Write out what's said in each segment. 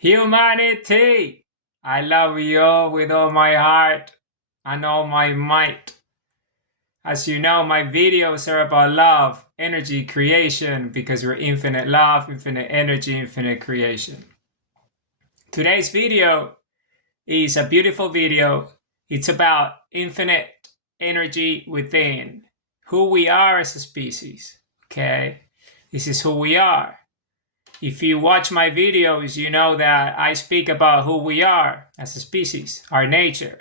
Humanity, I love you all with all my heart and all my might. As you know, my videos are about love, energy, creation, because we're infinite love, infinite energy, infinite creation. Today's video is a beautiful video. It's about infinite energy within, who we are as a species, okay? This is who we are. If you watch my videos, you know that I speak about who we are as a species, our nature.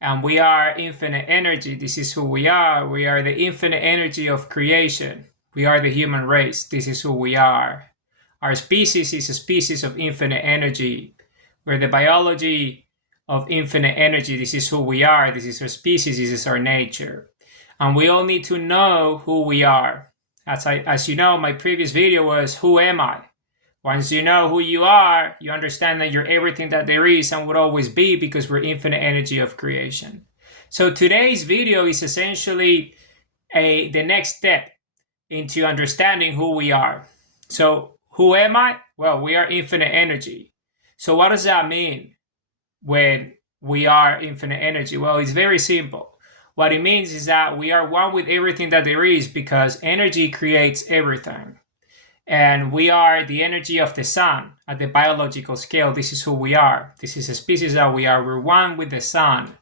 And we are infinite energy. This is who we are. We are the infinite energy of creation. We are the human race. This is who we are. Our species is a species of infinite energy. We're the biology of infinite energy. This is who we are. This is our species. This is our nature. And we all need to know who we are. As you know, my previous video was, who am I? Once you know who you are, you understand that you're everything that there is and would always be, because we're infinite energy of creation. So today's video is essentially the next step into understanding who we are. So who am I? Well, we are infinite energy. So what does that mean when we are infinite energy? Well, it's very simple. What it means is that we are one with everything that there is, because energy creates everything. And we are the energy of the sun at the biological scale. This is who we are. This is a species that we are. We're one with the sun.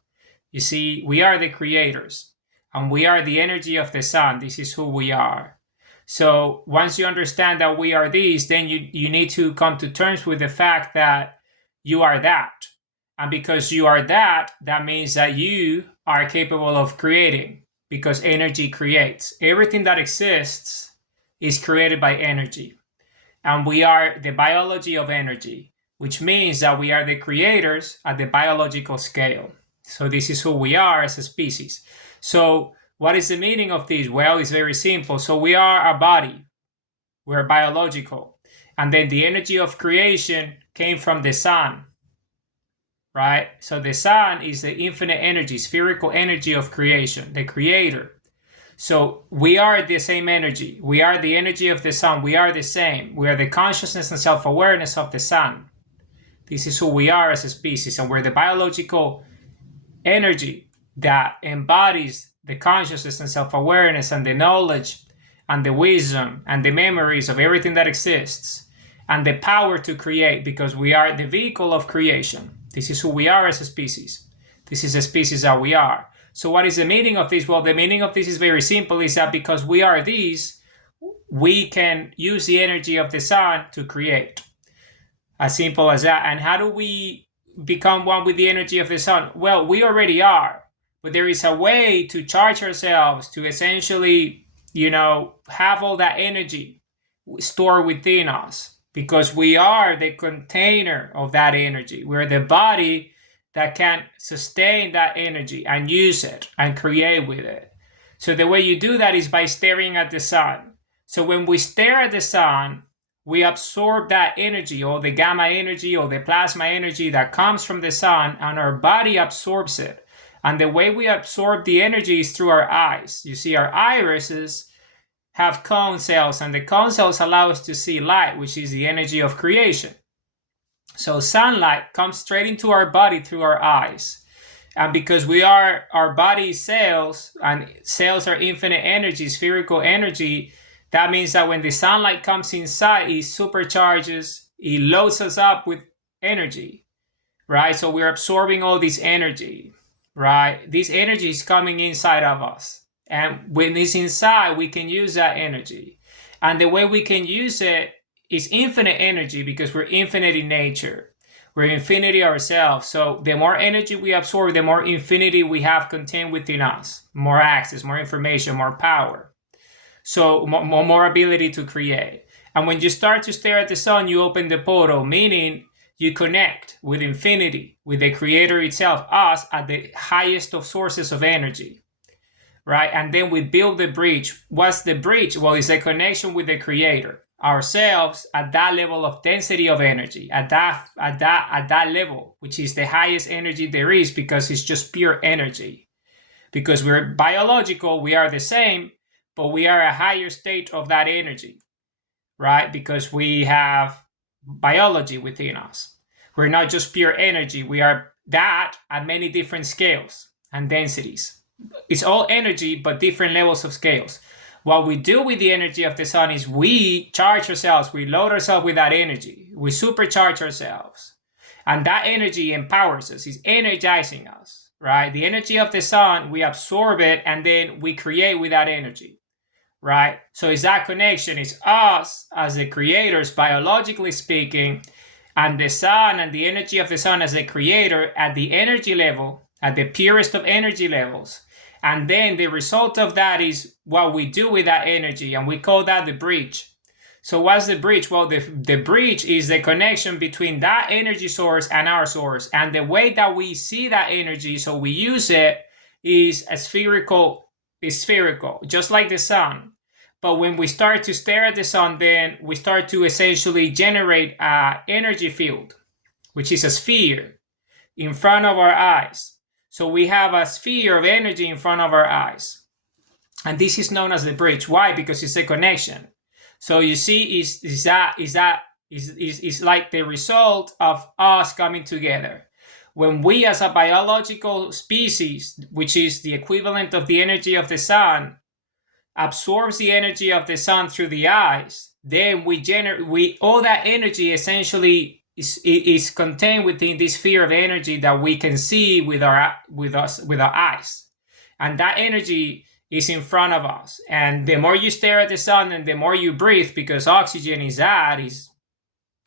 You see, we are the creators, and we are the energy of the sun. This is who we are. So once you understand that we are these, then you need to come to terms with the fact that you are that. And because you are that, that means that you are capable of creating, because energy creates. Everything that exists is created by energy. And we are the biology of energy, which means that we are the creators at the biological scale. So this is who we are as a species. So what is the meaning of this? Well, it's very simple. So we are a body. We're biological. And then the energy of creation came from the sun, right? So the sun is the infinite energy, spherical energy of creation, the creator. So we are the same energy. We are the energy of the sun. We are the same. We are the consciousness and self-awareness of the sun. This is who we are as a species. And we're the biological energy that embodies the consciousness and self-awareness and the knowledge and the wisdom and the memories of everything that exists, and the power to create, because we are the vehicle of creation. This is who we are as a species. This is a species that we are. So what is the meaning of this? Well, the meaning of this is very simple, is that because we are these, we can use the energy of the sun to create. As simple as that. And how do we become one with the energy of the sun? Well, we already are, but there is a way to charge ourselves, to essentially, have all that energy stored within us, because we are the container of that energy. We're the body that can sustain that energy and use it and create with it. So the way you do that is by staring at the sun. So when we stare at the sun, we absorb that energy, or the gamma energy, or the plasma energy that comes from the sun, and our body absorbs it. And the way we absorb the energy is through our eyes. You see, our irises have cone cells, and the cone cells allow us to see light, which is the energy of creation. So sunlight comes straight into our body through our eyes. And because we are our body cells, and cells are infinite energy, spherical energy, that means that when the sunlight comes inside, it supercharges, it loads us up with energy, right? So we're absorbing all this energy, right? This energy is coming inside of us. And when it's inside, we can use that energy. And the way we can use it is infinite energy, because we're infinite in nature. We're infinity ourselves. So the more energy we absorb, the more infinity we have contained within us. More access, more information, more power. So more ability to create. And when you start to stare at the sun, you open the portal, meaning you connect with infinity, with the creator itself, us, at the highest of sources of energy, right? And then we build the bridge. What's the bridge? Well, it's a connection with the creator, ourselves, at that level of density of energy, at that level, which is the highest energy there is, because it's just pure energy. Because we're biological, we are the same, but we are a higher state of that energy, right? Because we have biology within us. We're not just pure energy. We are that at many different scales and densities. It's all energy, but different levels of scales. What we do with the energy of the sun is we charge ourselves, we load ourselves with that energy, we supercharge ourselves. And that energy empowers us, it's energizing us, right? The energy of the sun, we absorb it and then we create with that energy, right? So it's that connection, it's us as the creators, biologically speaking, and the sun and the energy of the sun as a creator at the energy level, at the purest of energy levels. And then the result of that is what we do with that energy, and we call that the bridge. So what's the bridge? Well, the bridge is the connection between that energy source and our source. And the way that we see that energy, so we use it, is spherical, just like the sun. But when we start to stare at the sun, then we start to essentially generate an energy field, which is a sphere in front of our eyes. So we have a sphere of energy in front of our eyes. And this is known as the bridge. Why? Because it's a connection. So you see, is like the result of us coming together. When we as a biological species, which is the equivalent of the energy of the sun, absorbs the energy of the sun through the eyes, then all that energy essentially is contained within this sphere of energy that we can see with our eyes. And that energy is in front of us. And the more you stare at the sun and the more you breathe, because oxygen is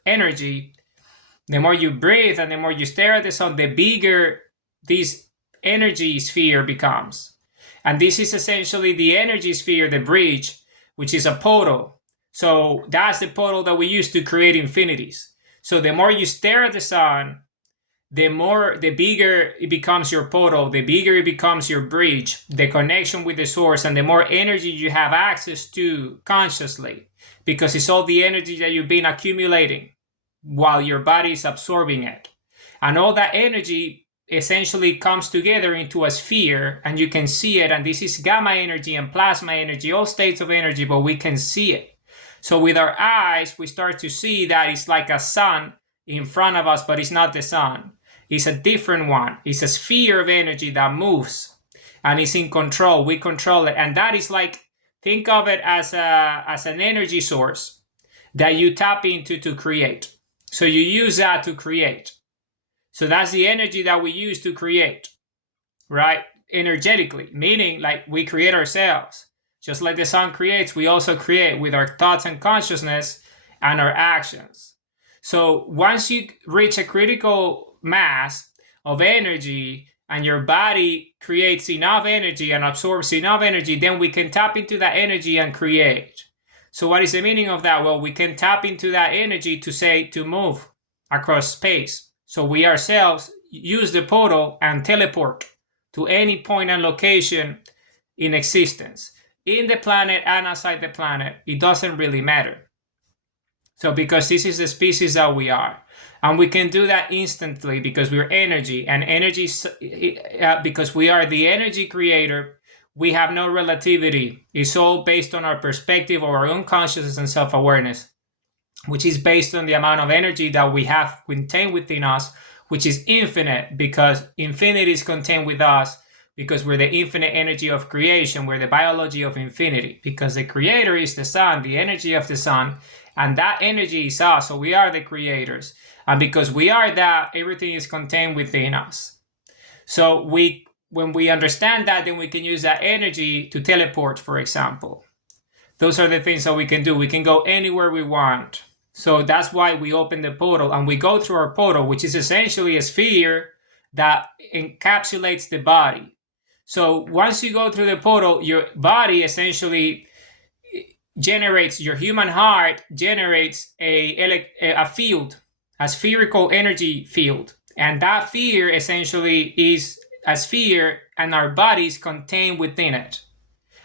energy, the more you breathe and the more you stare at the sun, the bigger this energy sphere becomes. And this is essentially the energy sphere, the bridge, which is a portal. So that's the portal that we use to create infinities. So the more you stare at the sun, the bigger it becomes your portal, the bigger it becomes your bridge, the connection with the source, and the more energy you have access to consciously, because it's all the energy that you've been accumulating while your body is absorbing it. And all that energy essentially comes together into a sphere, and you can see it. And this is gamma energy and plasma energy, all states of energy, but we can see it. So with our eyes, we start to see that it's like a sun in front of us, but it's not the sun. It's a different one. It's a sphere of energy that moves and is in control. We control it. And that is like, think of it as an energy source that you tap into to create. So you use that to create. So that's the energy that we use to create, right? Energetically, meaning like we create ourselves. Just like the sun creates, we also create with our thoughts and consciousness and our actions. So once you reach a critical mass of energy and your body creates enough energy and absorbs enough energy, then we can tap into that energy and create. So what is the meaning of that? Well, we can tap into that energy to move across space. So we ourselves use the portal and teleport to any point and location in existence, in the planet and outside the planet. It doesn't really matter. So because this is the species that we are. And we can do that instantly because we're energy. And energy, because we are the energy creator, we have no relativity. It's all based on our perspective of our own consciousness and self-awareness, which is based on the amount of energy that we have contained within us, which is infinite, because infinity is contained with us, because we're the infinite energy of creation. We're the biology of infinity, because the creator is the sun, the energy of the sun, and that energy is us. So we are the creators. And because we are that, everything is contained within us. So when we understand that, then we can use that energy to teleport, for example. Those are the things that we can do. We can go anywhere we want. So that's why we open the portal and we go through our portal, which is essentially a sphere that encapsulates the body. So once you go through the portal, your body essentially generates, your human heart generates a field, a spherical energy field. And that sphere essentially is a sphere, and our body is contained within it.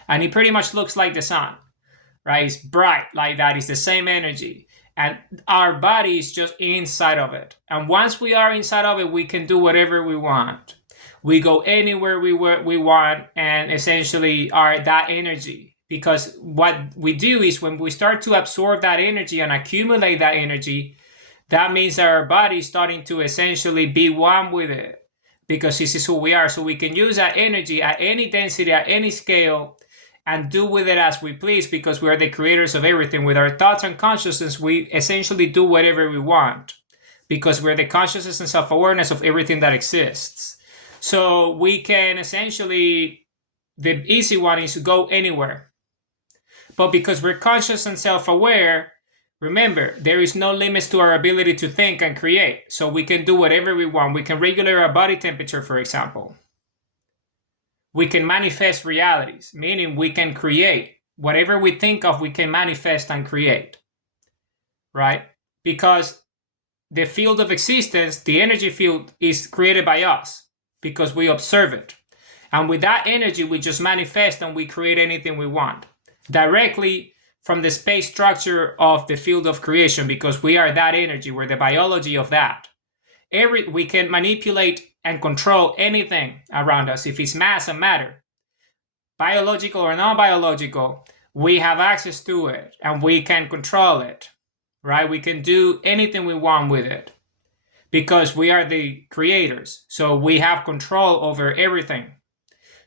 And it pretty much looks like the sun, right? It's bright like that. It's the same energy. And our body is just inside of it. And once we are inside of it, we can do whatever we want. We go anywhere we want, and essentially are that energy. Because what we do is when we start to absorb that energy and accumulate that energy, that means that our body is starting to essentially be one with it, because this is who we are. So we can use that energy at any density, at any scale, and do with it as we please, because we are the creators of everything. With our thoughts and consciousness, we essentially do whatever we want, because we're the consciousness and self-awareness of everything that exists. So we can essentially, the easy one is to go anywhere. But because we're conscious and self-aware, remember, there is no limits to our ability to think and create. So we can do whatever we want. We can regulate our body temperature, for example. We can manifest realities, meaning we can create. Whatever we think of, we can manifest and create, right? Because the field of existence, the energy field, is created by us because we observe it. And with that energy, we just manifest and we create anything we want directly from the space structure of the field of creation, because we are that energy. We're the biology of that. We can manipulate and control anything around us. If it's mass and matter, biological or non-biological, we have access to it and we can control it, right? We can do anything we want with it because we are the creators. So we have control over everything.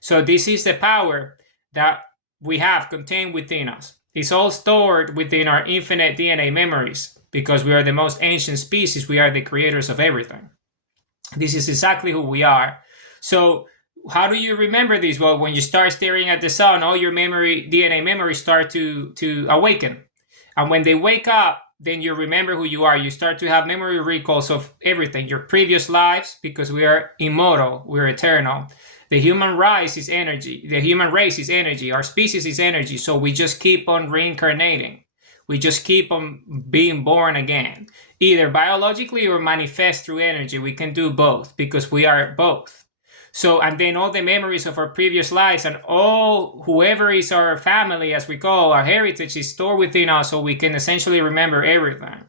So this is the power that we have contained within us. It's all stored within our infinite DNA memories, because we are the most ancient species. We are the creators of everything. This is exactly who we are. So how do you remember this? Well, when you start staring at the sun, all your DNA memories start to awaken. And when they wake up, then you remember who you are. You start to have memory recalls of everything, your previous lives, because we are immortal, we're eternal. The human race is energy. The human race is energy. Our species is energy. So we just keep on reincarnating. We just keep on being born again, either biologically or manifest through energy. We can do both because we are both. So, and then all the memories of our previous lives and all, whoever is our family, as we call our heritage, is stored within us, so we can essentially remember everything.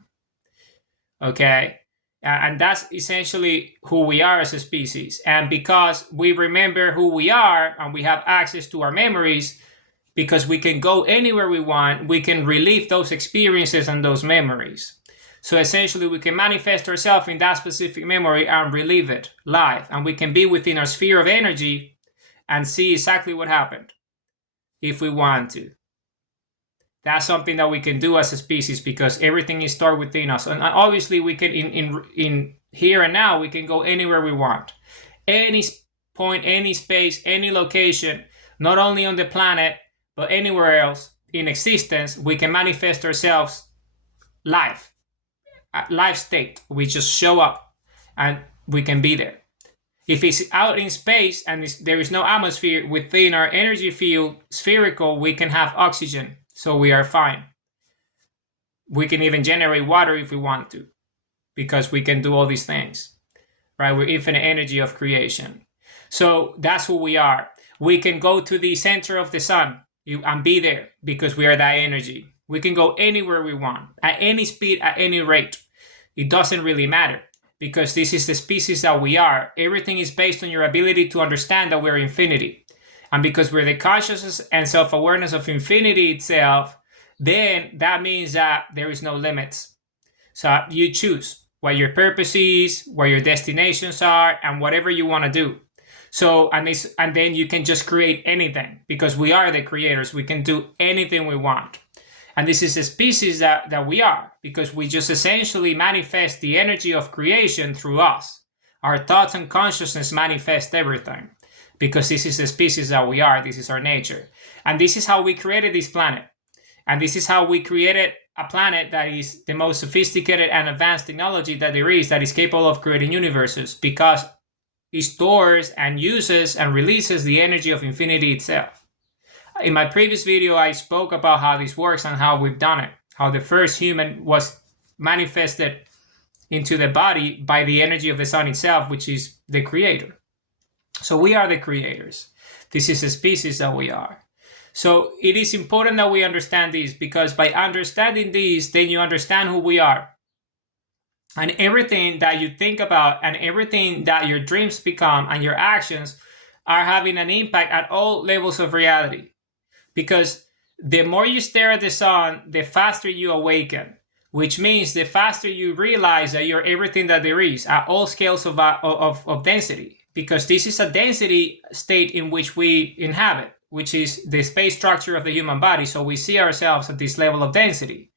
Okay? And that's essentially who we are as a species. And because we remember who we are and we have access to our memories, because we can go anywhere we want, we can relive those experiences and those memories. So essentially, we can manifest ourselves in that specific memory and relive it live. And we can be within our sphere of energy and see exactly what happened if we want to. That's something that we can do as a species, because everything is stored within us. And obviously, we can, in here and now, we can go anywhere we want. Any point, any space, any location, not only on the planet, but anywhere else in existence, we can manifest ourselves live. Live state. We just show up and we can be there. If it's out in space and there is no atmosphere within our energy field, spherical, we can have oxygen, so we are fine. We can even generate water if we want to, because we can do all these things, right? We're infinite energy of creation. So that's who we are. We can go to the center of the sun and be there because we are that energy. We can go anywhere we want, at any speed, at any rate. It doesn't really matter, because this is the species that we are. Everything is based on your ability to understand that we're infinity. And because we're the consciousness and self-awareness of infinity itself, then that means that there is no limits. So you choose what your purpose is, where your destinations are, and whatever you want to do. So, and then you can just create anything, because we are the creators. We can do anything we want. And this is the species that we are, because we just essentially manifest the energy of creation through us. Our thoughts and consciousness manifest everything, because this is the species that we are. This is our nature. And this is how we created this planet. And this is how we created a planet that is the most sophisticated and advanced technology that there is, that is capable of creating universes, because it stores and uses and releases the energy of infinity itself. In my previous video, I spoke about how this works and how we've done it, how the first human was manifested into the body by the energy of the sun itself, which is the creator. So we are the creators. This is the species that we are. So it is important that we understand this, because by understanding this, then you understand who we are. And everything that you think about and everything that your dreams become and your actions are having an impact at all levels of reality. Because the more you stare at the sun, the faster you awaken. which means the faster you realize that you're everything that there is at all scales of density, because this is a density state in which we inhabit, which is the space structure of the human body. So we see ourselves at this level of density.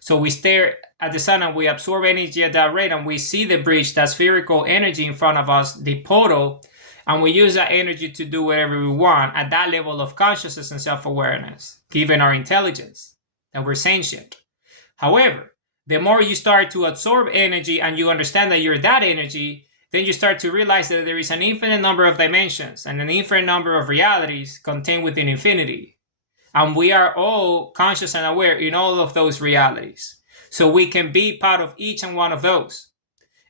So we stare at the sun and we absorb energy at that rate, and we see the bridge, that spherical energy in front of us, the portal, and we use that energy to do whatever we want at that level of consciousness and self-awareness, given our intelligence, that we're sentient. However, the more you start to absorb energy and you understand that you're that energy, then you start to realize that there is an infinite number of dimensions and an infinite number of realities contained within infinity. And we are all conscious and aware in all of those realities. So we can be part of each and one of those.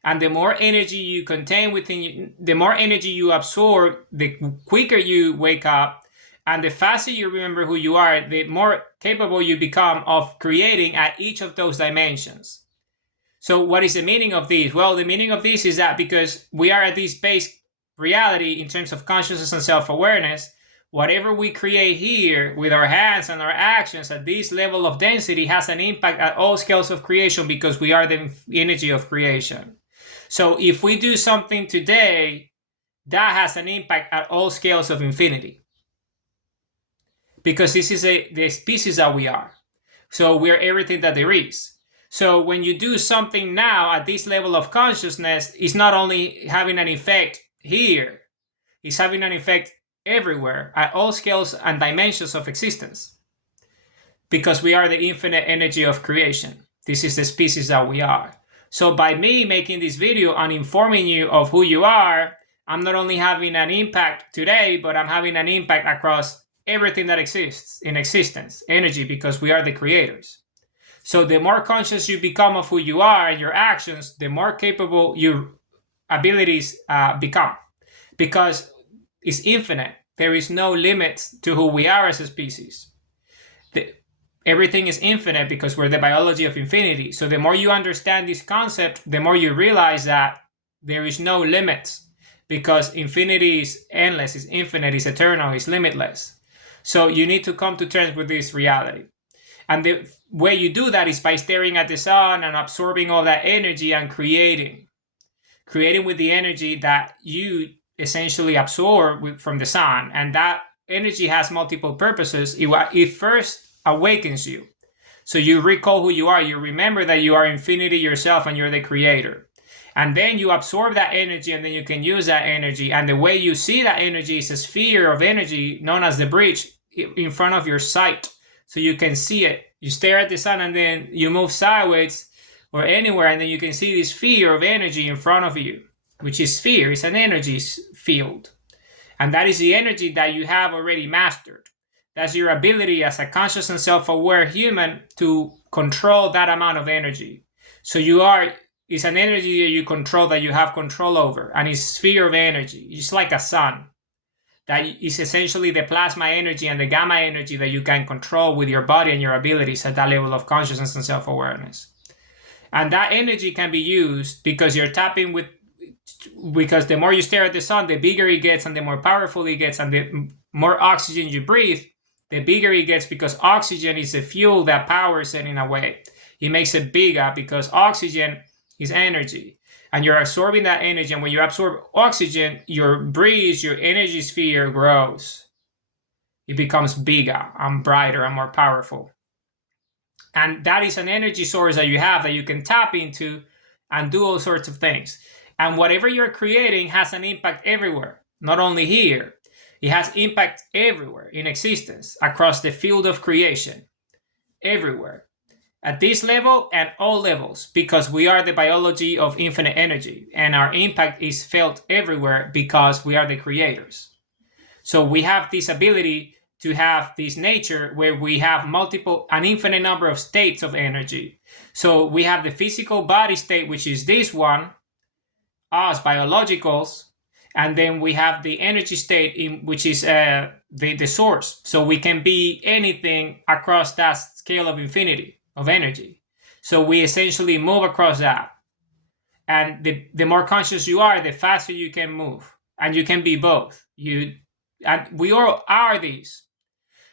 And the more energy you contain within you, the more energy you absorb, the quicker you wake up, and the faster you remember who you are, the more capable you become of creating at each of those dimensions. So what is the meaning of this? Well, the meaning of this is that because we are at this base reality in terms of consciousness and self-awareness, whatever we create here with our hands and our actions at this level of density has an impact at all scales of creation, because we are the energy of creation. So if we do something today, that has an impact at all scales of infinity, because this is the species that we are. So we're everything that there is. So when you do something now at this level of consciousness, it's not only having an effect here, it's having an effect everywhere at all scales and dimensions of existence, because we are the infinite energy of creation. This is the species that we are. So by me making this video and informing you of who you are, I'm not only having an impact today, but I'm having an impact across everything that exists in existence, energy, because we are the creators. So the more conscious you become of who you are and your actions, the more capable your abilities become, because it's infinite. There is no limits to who we are as a species. Everything is infinite because we're the biology of infinity. So the more you understand this concept, the more you realize that there is no limits, because infinity is endless, is infinite, is eternal, is limitless. So you need to come to terms with this reality. And the way you do that is by staring at the sun and absorbing all that energy and creating with the energy that you essentially absorb from the sun. And that energy has multiple purposes. It first awakens you. So you recall who you are. You remember that you are infinity yourself and you're the creator. And then you absorb that energy, and then you can use that energy. And the way you see that energy is a sphere of energy known as the bridge in front of your sight. So you can see it. You stare at the sun and then you move sideways or anywhere, and then you can see this sphere of energy in front of you, which is sphere. It's an energy field. And that is the energy that you have already mastered. That's your ability as a conscious and self-aware human to control that amount of energy. So it's an energy that you control, that you have control over, and it's a sphere of energy. It's like a sun. That is essentially the plasma energy and the gamma energy that you can control with your body and your abilities at that level of consciousness and self-awareness. And that energy can be used because you're tapping with, because the more you stare at the sun, the bigger it gets and the more powerful it gets, and the more oxygen you breathe, the bigger it gets, because oxygen is the fuel that powers it in a way. It makes it bigger because oxygen is energy. And you're absorbing that energy, and when you absorb oxygen, your breeze, your energy sphere grows. It becomes bigger and brighter and more powerful. And that is an energy source that you have that you can tap into and do all sorts of things. And whatever you're creating has an impact everywhere, not only here. It has impact everywhere in existence, across the field of creation, everywhere. At this level and all levels, because we are the biology of infinite energy, and our impact is felt everywhere because we are the creators. So we have this ability to have this nature where we have an infinite number of states of energy. So we have the physical body state, which is this one, us biologicals, and then we have the energy state, which is the source. So we can be anything across that scale of infinity of energy. So we essentially move across that. And the more conscious you are, the faster you can move. And you can be both. And we all are these.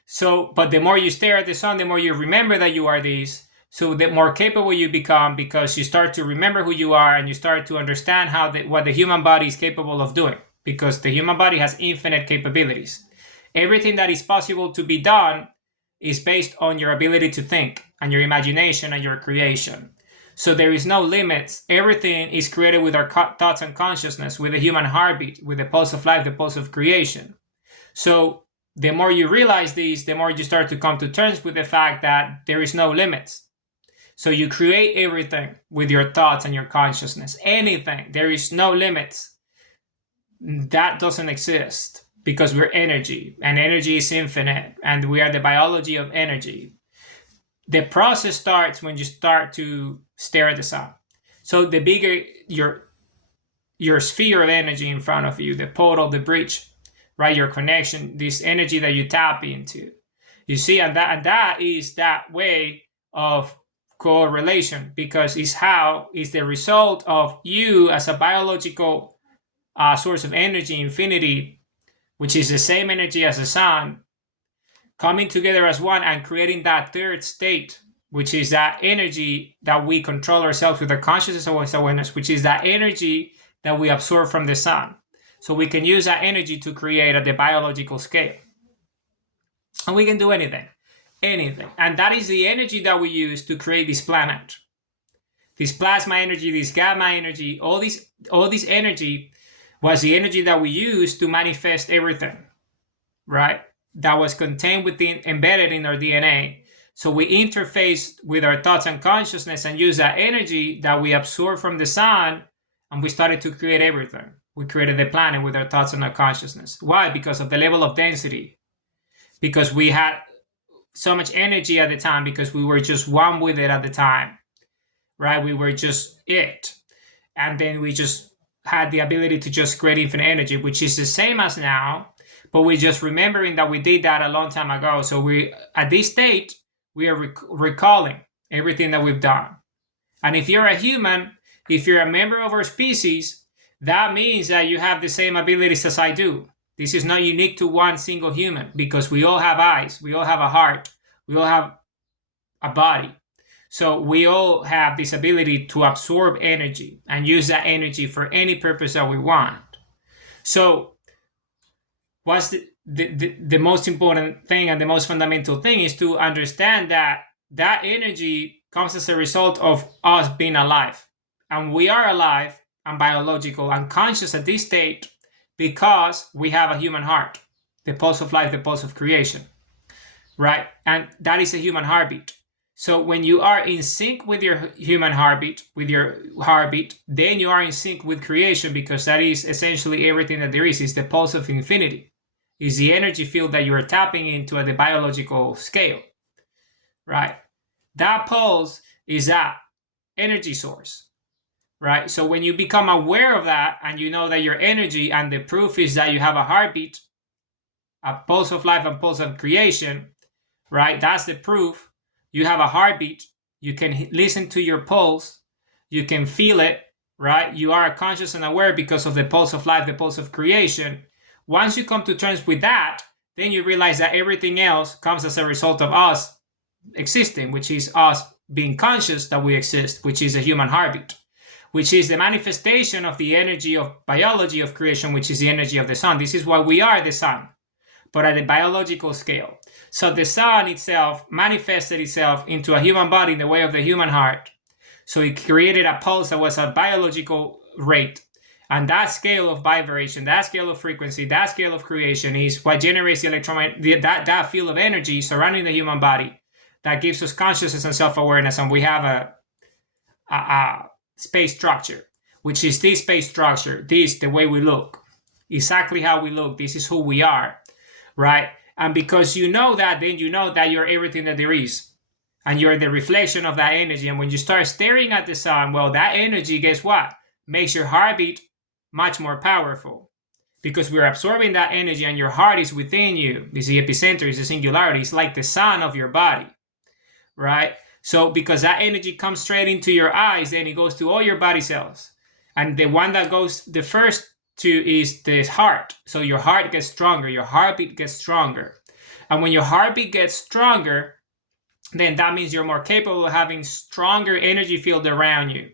So, but the more you stare at the sun, the more you remember that you are these. So the more capable you become, because you start to remember who you are and you start to understand what the human body is capable of doing, because the human body has infinite capabilities. Everything that is possible to be done is based on your ability to think and your imagination and your creation. So there is no limits. Everything is created with our thoughts and consciousness, with the human heartbeat, with the pulse of life, the pulse of creation. So the more you realize these, the more you start to come to terms with the fact that there is no limits. So you create everything with your thoughts and your consciousness. Anything. There is no limits. That doesn't exist because we're energy, and energy is infinite, and we are the biology of energy. The process starts when you start to stare at the sun. So the bigger your sphere of energy in front of you, the portal, the breach, right? Your connection, this energy that you tap into. You see, and that is that way of correlation, because it's the result of you as a biological source of energy, infinity, which is the same energy as the sun, coming together as one and creating that third state, which is that energy that we control ourselves with our consciousness awareness, which is that energy that we absorb from the sun. So we can use that energy to create at the biological scale. And we can do anything. And that is the energy that we use to create this planet. This plasma energy, this gamma energy, all this energy was the energy that we use to manifest everything, right? That was contained embedded in our DNA. So we interfaced with our thoughts and consciousness and used that energy that we absorbed from the sun, and we started to create everything. We created the planet with our thoughts and our consciousness. Why? Because of the level of density. Because we had so much energy at the time, because we were just one with it at the time, right? We were just it. And then we just had the ability to just create infinite energy, which is the same as now, but we're just remembering that we did that a long time ago. So we, at this state, we are recalling everything that we've done. And if you're a human, if you're a member of our species, that means that you have the same abilities as I do. This is not unique to one single human, because we all have eyes, we all have a heart, we all have a body. So we all have this ability to absorb energy and use that energy for any purpose that we want. So what's the most important thing and the most fundamental thing is to understand that that energy comes as a result of us being alive. And we are alive and biological and conscious at this state because we have a human heart, the pulse of life, the pulse of creation, right? And that is a human heartbeat. So when you are in sync with your human heartbeat, then you are in sync with creation, because that is essentially everything that there is the pulse of infinity. Is the energy field that you are tapping into at the biological scale, right? That pulse is that energy source, right? So when you become aware of that and you know that your energy, and the proof is that you have a heartbeat, a pulse of life and pulse of creation, right? That's the proof. You have a heartbeat. You can listen to your pulse. You can feel it, right? You are conscious and aware because of the pulse of life, the pulse of creation. Once you come to terms with that, then you realize that everything else comes as a result of us existing, which is us being conscious that we exist, which is a human heartbeat, which is the manifestation of the energy of biology of creation, which is the energy of the sun. This is why we are the sun, but at a biological scale. So the sun itself manifested itself into a human body in the way of the human heart. So it created a pulse that was a biological rate. And that scale of vibration, that scale of frequency, that scale of creation is what generates the electromagnetic, that field of energy surrounding the human body that gives us consciousness and self-awareness. And we have a space structure, which is this space structure, the way we look, exactly how we look. This is who we are, right? And because you know that, then you know that you're everything that there is. And you're the reflection of that energy. And when you start staring at the sun, well, that energy, guess what? Makes your heartbeat much more powerful. Because we're absorbing that energy, and your heart is within you. It's the epicenter, it's the singularity. It's like the sun of your body, right? So because that energy comes straight into your eyes, then it goes to all your body cells. And the one that goes the first to is the heart. So your heart gets stronger, your heartbeat gets stronger. And when your heartbeat gets stronger, then that means you're more capable of having stronger energy field around you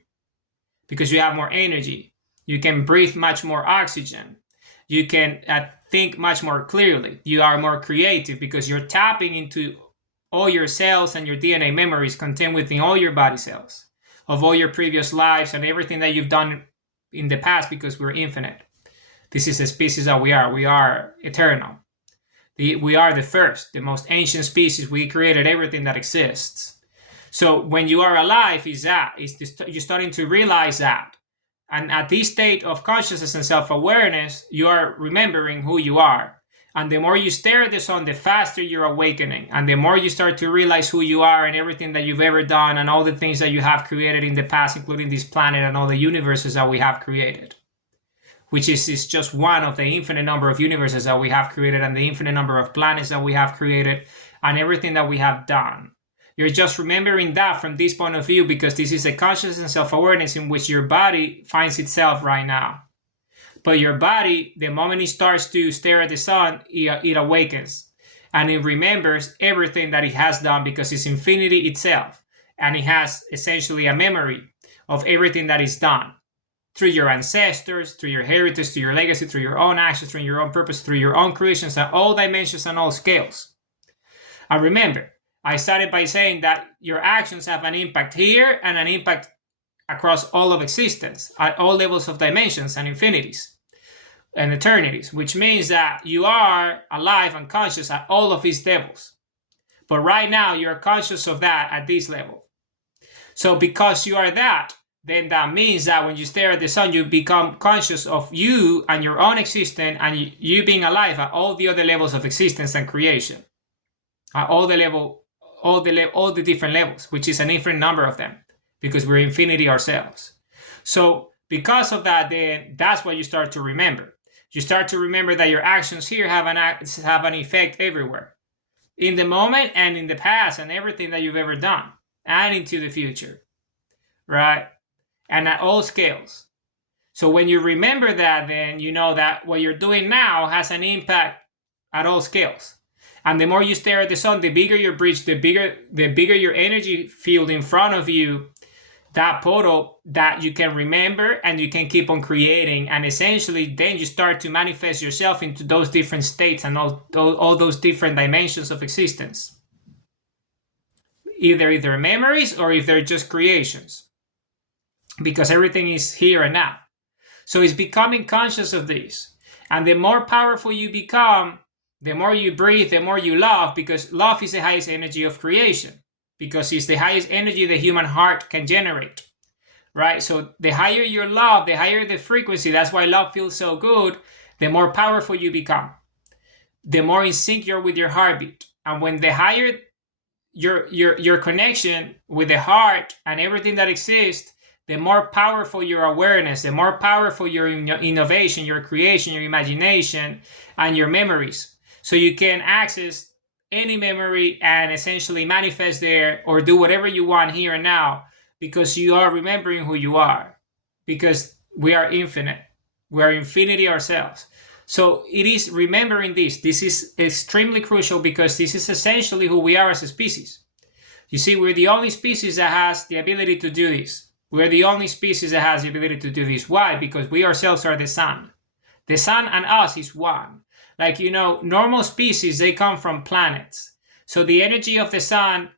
because you have more energy. You can breathe much more oxygen. You can think much more clearly. You are more creative because you're tapping into all your cells and your DNA memories contained within all your body cells of all your previous lives and everything that you've done in the past, because we're infinite. This is the species that we are. We are eternal. We are the first, the most ancient species. We created everything that exists. So when you are alive, you're starting to realize that. And at this state of consciousness and self-awareness, you are remembering who you are. And the more you stare at the sun, the faster you're awakening. And the more you start to realize who you are and everything that you've ever done and all the things that you have created in the past, including this planet and all the universes that we have created, which is just one of the infinite number of universes that we have created and the infinite number of planets that we have created and everything that we have done. You're just remembering that from this point of view because this is a consciousness and self-awareness in which your body finds itself right now. But your body, the moment it starts to stare at the sun, it awakens. And it remembers everything that it has done because it's infinity itself. And it has essentially a memory of everything that is done. Through your ancestors, through your heritage, through your legacy, through your own actions, through your own purpose, through your own creations at all dimensions and all scales. And remember, I started by saying that your actions have an impact here and an impact across all of existence at all levels of dimensions and infinities and eternities, which means that you are alive and conscious at all of these levels. But right now, you're conscious of that at this level. So because you are that, then that means that when you stare at the sun, you become conscious of you and your own existence and you being alive at all the other levels of existence and creation, at all the different levels, which is an infinite number of them, because we're infinity ourselves. So because of that, then that's what you start to remember. You start to remember that your actions here have an effect everywhere, in the moment and in the past and everything that you've ever done and into the future, right? And at all scales. So when you remember that, then you know that what you're doing now has an impact at all scales. And the more you stare at the sun, the bigger your bridge, the bigger your energy field in front of you, that portal that you can remember and you can keep on creating. And essentially, then you start to manifest yourself into those different states and all those different dimensions of existence. Either memories or if they're just creations. Because everything is here and now. So it's becoming conscious of this. And the more powerful you become, the more you breathe, the more you love, because love is the highest energy of creation, because it's the highest energy the human heart can generate, right? So the higher your love, the higher the frequency. That's why love feels so good. The more powerful you become, the more in sync you're with your heartbeat. And when the higher your connection with the heart and everything that exists, the more powerful your awareness, the more powerful your innovation, your creation, your imagination, and your memories. So you can access any memory and essentially manifest there or do whatever you want here and now because you are remembering who you are. Because we are infinite. We are infinity ourselves. So it is remembering this. This is extremely crucial because this is essentially who we are as a species. You see, we're the only species that has the ability to do this. We're the only species that has the ability to do this. Why? Because we ourselves are the sun. The sun and us is one. Like, normal species, they come from planets. So the energy of the sun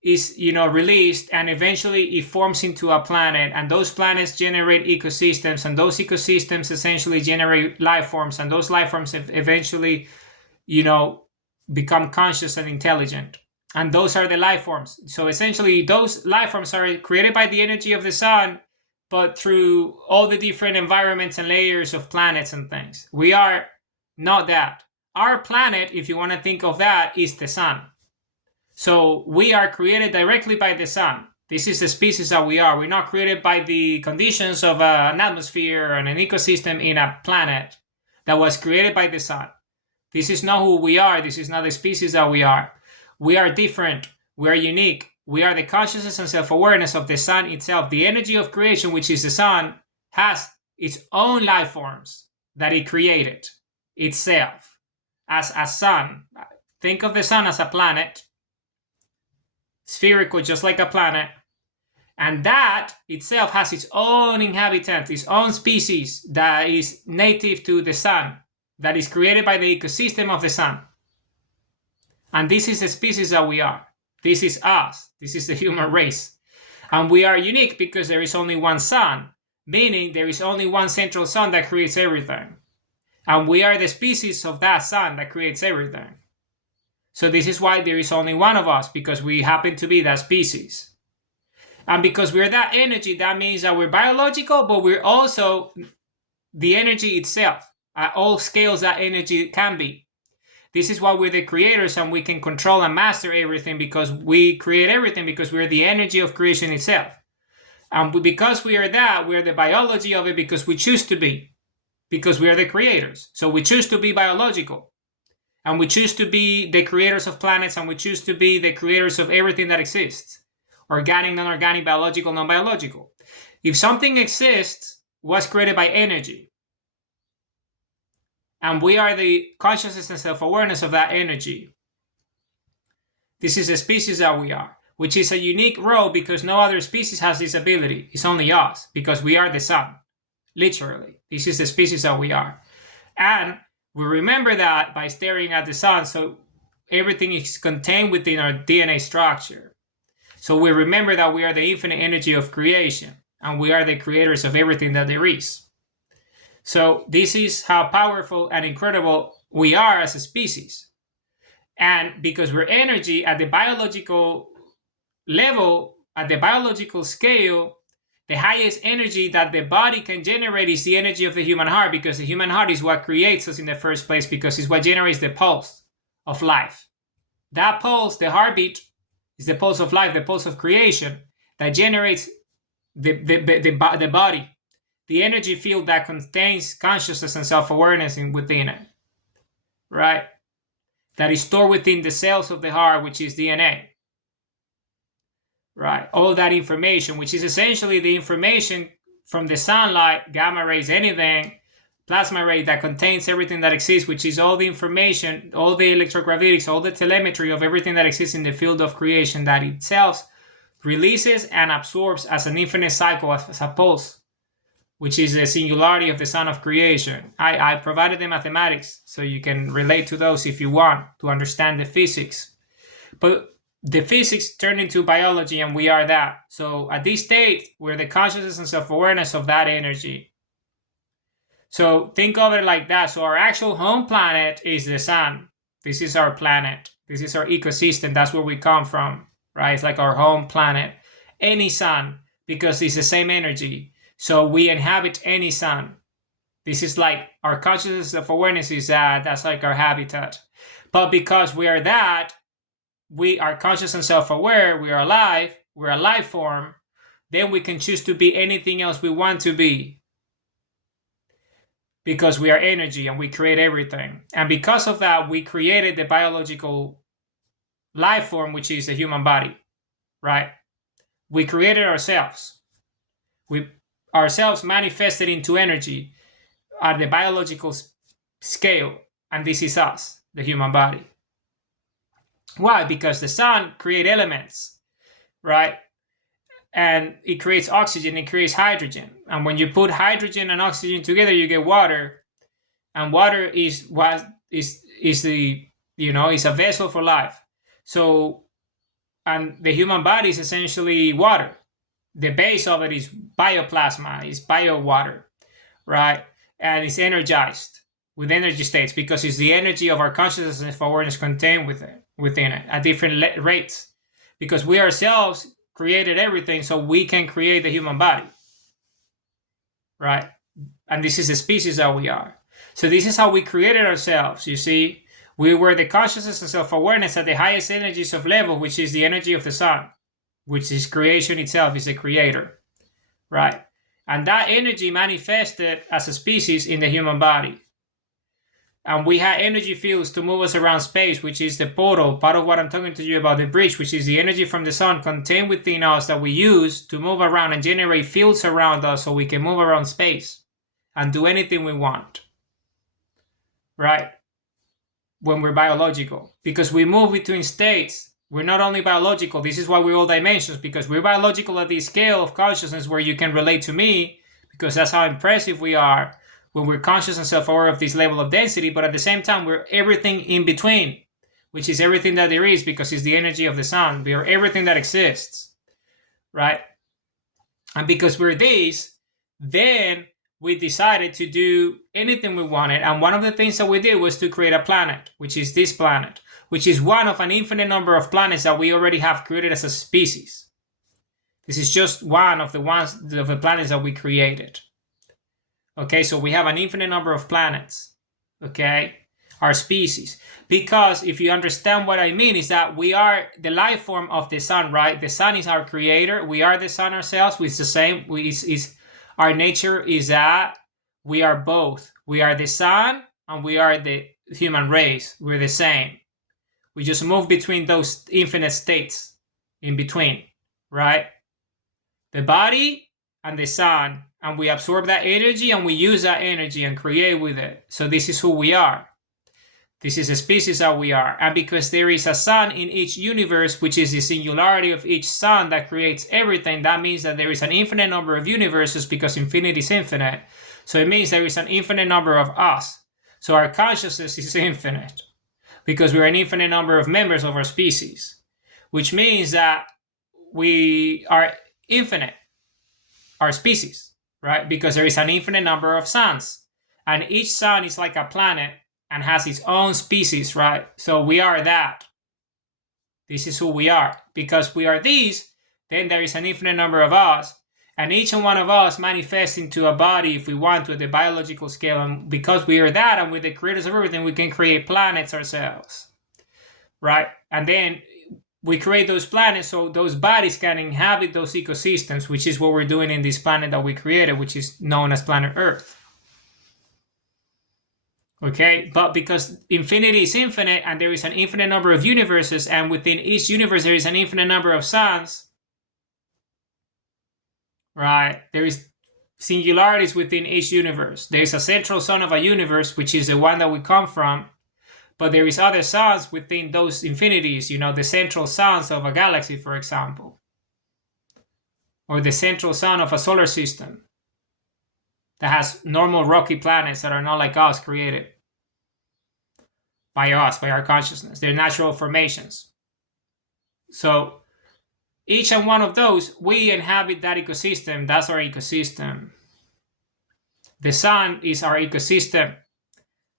is, released and eventually it forms into a planet. And those planets generate ecosystems. And those ecosystems essentially generate life forms. And those life forms eventually, become conscious and intelligent. And those are the life forms. So essentially, those life forms are created by the energy of the sun, but through all the different environments and layers of planets and things. We are not that. Our planet, if you want to think of that, is the sun. So we are created directly by the sun. This is the species that we are. We're not created by the conditions of an atmosphere and an ecosystem in a planet that was created by the sun. This is not who we are. This is not the species that we are. We are different. We are unique. We are the consciousness and self-awareness of the sun itself. The energy of creation, which is the sun, has its own life forms that it created itself as a sun. Think of the sun as a planet. spherical, just like a planet. And that itself has its own inhabitant, its own species that is native to the sun, that is created by the ecosystem of the sun. And this is the species that we are. This is us. This is the human race. And we are unique because there is only one sun, meaning there is only one central sun that creates everything. And we are the species of that sun that creates everything. So this is why there is only one of us, because we happen to be that species. And because we're that energy, that means that we're biological, but we're also the energy itself. At all scales that energy can be. This is why we're the creators and we can control and master everything, because we create everything, because we're the energy of creation itself. And because we are that, we're the biology of it because we choose to be. Because we are the creators. So we choose to be biological. And we choose to be the creators of planets, and we choose to be the creators of everything that exists. Organic, non-organic, biological, non-biological. If something exists, it was created by energy. And we are the consciousness and self-awareness of that energy. This is the species that we are, which is a unique role because no other species has this ability. It's only us, because we are the sun. Literally. This is the species that we are. And we remember that by staring at the sun, so everything is contained within our DNA structure. So we remember that we are the infinite energy of creation, and we are the creators of everything that there is. So this is how powerful and incredible we are as a species. And because we're energy at the biological level, at the biological scale, the highest energy that the body can generate is the energy of the human heart, because the human heart is what creates us in the first place, because it's what generates the pulse of life. That pulse, the heartbeat, is the pulse of life, the pulse of creation that generates the body, the energy field that contains consciousness and self-awareness within it, right? That is stored within the cells of the heart, which is DNA, right? All that information, which is essentially the information from the sunlight, gamma rays, anything, plasma ray that contains everything that exists, which is all the information, all the electrogravitics, all the telemetry of everything that exists in the field of creation that itself releases and absorbs as an infinite cycle, as a pulse, which is the singularity of the sun of creation. I provided the mathematics so you can relate to those if you want to understand the physics. But the physics turn into biology, and we are that. So at this state, we're the consciousness and self-awareness of that energy. So think of it like that. So our actual home planet is the sun. This is our planet. This is our ecosystem. That's where we come from, right? It's like our home planet. Any sun, because it's the same energy. So we inhabit any sun. This is like our consciousness of awareness is that. That's like our habitat. But because we are that, we are conscious and self-aware, we are alive, we're a life form, then we can choose to be anything else we want to be. Because we are energy and we create everything. And because of that, we created the biological life form, which is the human body, right? We created ourselves. We ourselves manifested into energy at the biological scale. And this is us, the human body. Why? Because the sun creates elements, right? And it creates oxygen, it creates hydrogen. And when you put hydrogen and oxygen together, you get water. And water is the, is a vessel for life. So, and the human body is essentially water. The base of it is bioplasma, is bio-water, right? And it's energized with energy states because it's the energy of our consciousness and awareness contained within it at different rates. Because we ourselves created everything, so we can create the human body, right? And this is the species that we are. So this is how we created ourselves, you see. We were the consciousness and self-awareness at the highest energies of level, which is the energy of the sun, which is creation itself, is the creator, right? And that energy manifested as a species in the human body. And we had energy fields to move us around space, which is the portal, part of what I'm talking to you about, the bridge, which is the energy from the sun contained within us that we use to move around and generate fields around us so we can move around space and do anything we want, right? When we're biological, because we move between states We're not only biological. This is why we're all dimensions, because we're biological at this scale of consciousness where you can relate to me, because that's how impressive we are when we're conscious and self-aware of this level of density. But at the same time, we're everything in between, which is everything that there is, because it's the energy of the sun. We are everything that exists, right? And because we're these, then we decided to do anything we wanted. And one of the things that we did was to create a planet, which is this planet, which is one of an infinite number of planets that we already have created as a species. This is just one of the planets that we created. Okay, so we have an infinite number of planets. Okay, our species. Because if you understand what I mean, is that we are the life form of the sun, right? The sun is our creator. We are the sun ourselves. It's the same. Our nature is that we are both. We are the sun and we are the human race. We're the same. We just move between those infinite states in between, right? The body and the sun, and we absorb that energy and we use that energy and create with it. So this is who we are. This is a species that we are. And because there is a sun in each universe, which is the singularity of each sun that creates everything, that means that there is an infinite number of universes, because infinity is infinite. So it means there is an infinite number of us. So our consciousness is infinite, because we're an infinite number of members of our species, which means that we are infinite, our species, right? Because there is an infinite number of suns, and each sun is like a planet and has its own species, right? So we are that. This is who we are. Because we are these, then there is an infinite number of us, and each and one of us manifests into a body if we want to at the biological scale. And because we are that, and we're the creators of everything, we can create planets ourselves, right? And then we create those planets so those bodies can inhabit those ecosystems, which is what we're doing in this planet that we created, which is known as planet Earth. Okay, but because infinity is infinite and there is an infinite number of universes, and within each universe there is an infinite number of suns, right? There is singularities within each universe. There is a central sun of a universe, which is the one that we come from, but there is other suns within those infinities, the central suns of a galaxy, for example, or the central sun of a solar system that has normal rocky planets that are not like us, created by us, by our consciousness. They're natural formations. So each and one of those, we inhabit that ecosystem. That's our ecosystem. The sun is our ecosystem,